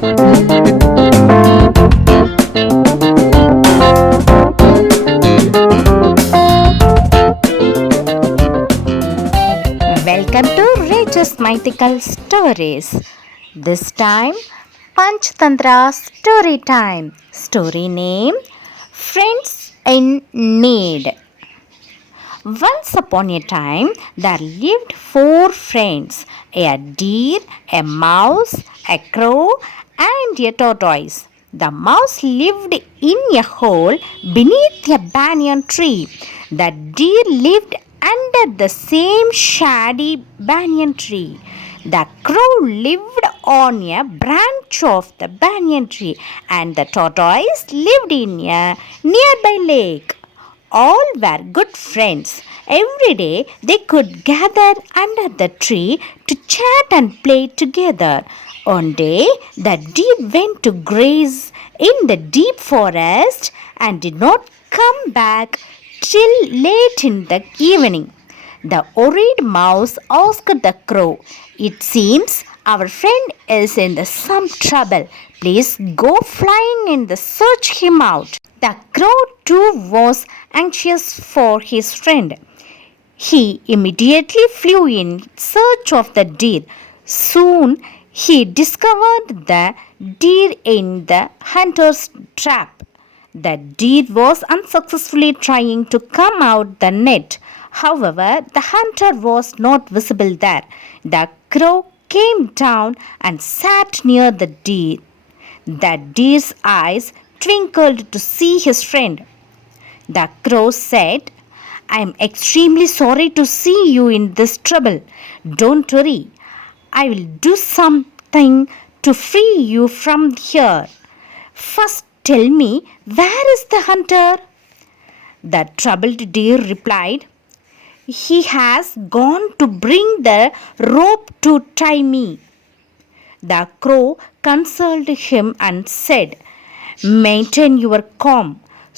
Welcome to Rage's Mythical Stories. This time, Panchatantra story time. Story name Friends in Need. Once upon a time, there lived four friends: a deer, a mouse, a crow, and a tortoise. The mouse lived in a hole beneath a banyan tree. The deer lived under the same shady banyan tree. The crow lived on a branch of the banyan tree, and the tortoise lived in a nearby lake. All were good friends. Every day they could gather under the tree to chat and play together. One day the deer went to graze in the deep forest and did not come back till late in the evening. The worried mouse asked the crow, "It seems our friend is in some trouble. Please go flying in the search him out." The crow too was anxious for his friend. He immediately flew in search of the deer. Soon he discovered the deer in the hunter's trap. The deer was unsuccessfully trying to come out the net. However, the hunter was not visible there. The crow came down and sat near the deer. The deer's eyes twinkled to see his friend. The crow said, "I am extremely sorry to see you in this trouble. Don't worry. I will do something to free you from here. First, tell me, where is the hunter?" The troubled deer replied, "He has gone to bring the rope to tie me." The crow consoled him and said, "Maintain your calm.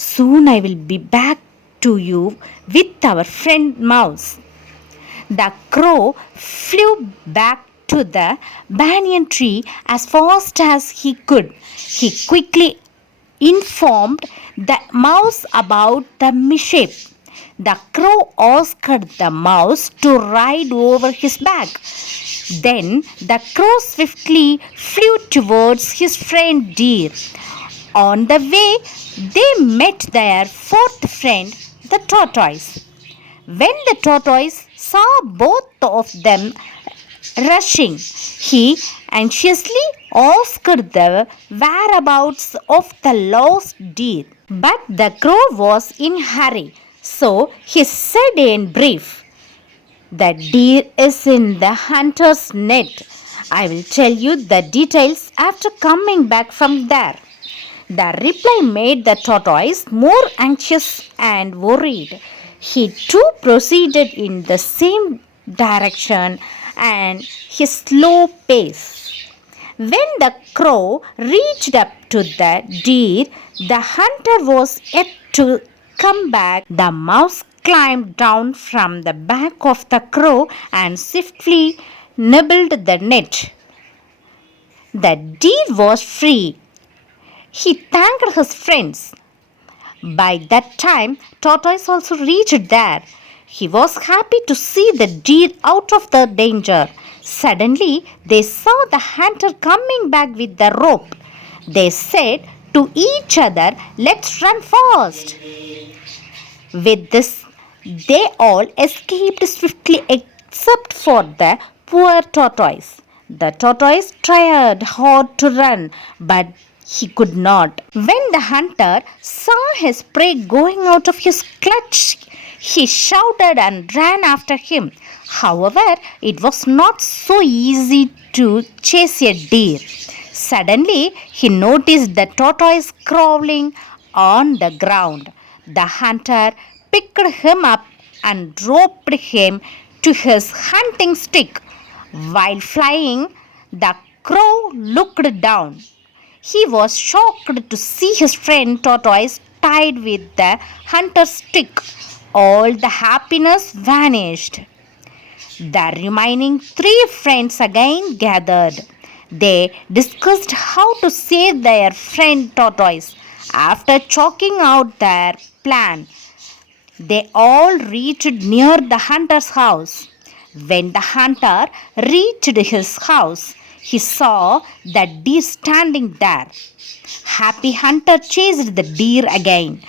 Soon I will be back to you with our friend Mouse." The crow flew back to the banyan tree as fast as he could. He quickly informed the mouse about the mishap. The crow asked the mouse to ride over his back. Then the crow swiftly flew towards his friend deer. On the way, they met their fourth friend, the tortoise. When the tortoise saw both of them rushing, he anxiously asked the whereabouts of the lost deer. But the crow was in a hurry, so he said in brief, "The deer is in the hunter's net. I will tell you the details after coming back from there." The reply made the tortoise more anxious and worried. He too proceeded in the same direction and his slow pace. When the crow reached up to the deer, the hunter was yet to come back. The mouse climbed down from the back of the crow and swiftly nibbled the net. The deer was free. He thanked his friends. By that time, Tortoise also reached there. He was happy to see the deer out of the danger. Suddenly, they saw the hunter coming back with the rope. They said to each other, "Let's run fast." With this, they all escaped swiftly except for the poor tortoise. The tortoise tried hard to run, but he could not. When the hunter saw his prey going out of his clutch, he shouted and ran after him. However, it was not so easy to chase a deer. Suddenly, he noticed the tortoise crawling on the ground. The hunter picked him up and roped him to his hunting stick. While flying, the crow looked down. He was shocked to see his friend Tortoise tied with the hunter's stick. All the happiness vanished. The remaining three friends again gathered. They discussed how to save their friend tortoise. After chalking out their plan, they all reached near the hunter's house. When the hunter reached his house, he saw the deer standing there. Happy Hunter chased the deer again.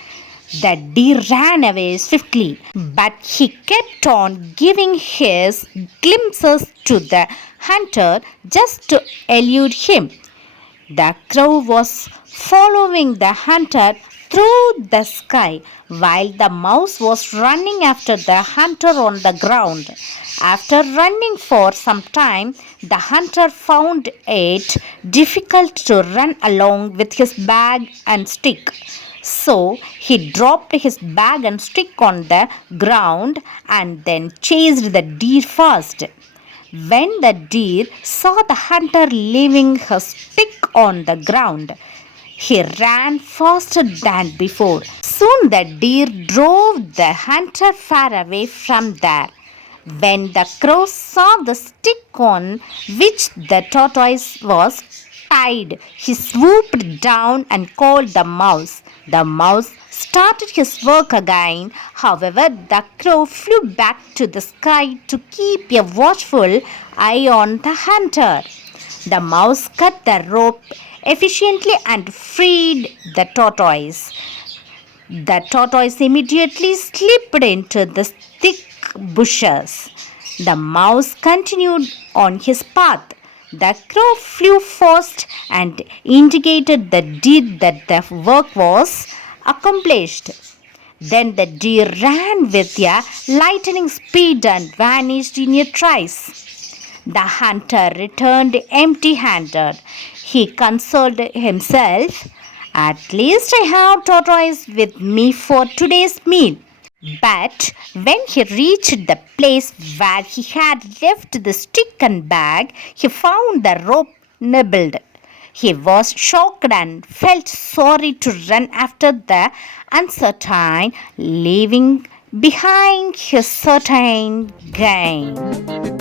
The deer ran away swiftly, but he kept on giving his glimpses to the hunter just to elude him. The crow was following the hunter through the sky while the mouse was running after the hunter on the ground. After running for some time, the hunter found it difficult to run along with his bag and stick. So he dropped his bag and stick on the ground and then chased the deer fast. When the deer saw the hunter leaving his stick on the ground, he ran faster than before. Soon the deer drove the hunter far away from there. When the crow saw the stick on which the tortoise was tied, he swooped down and called the mouse. The mouse started his work again. However, the crow flew back to the sky to keep a watchful eye on the hunter. The mouse cut the rope efficiently and freed the tortoise. The tortoise immediately slipped into the thick bushes. The mouse continued on his path. The crow flew fast and indicated the deer that the work was accomplished. Then the deer ran with a lightning speed and vanished in a trice. The hunter returned empty handed. He consoled himself, "At least I have tortoise with me for today's meal." But when he reached the place where he had left the stick and bag, he found the rope nibbled. He was shocked and felt sorry to run after the uncertain, leaving behind his certain gain.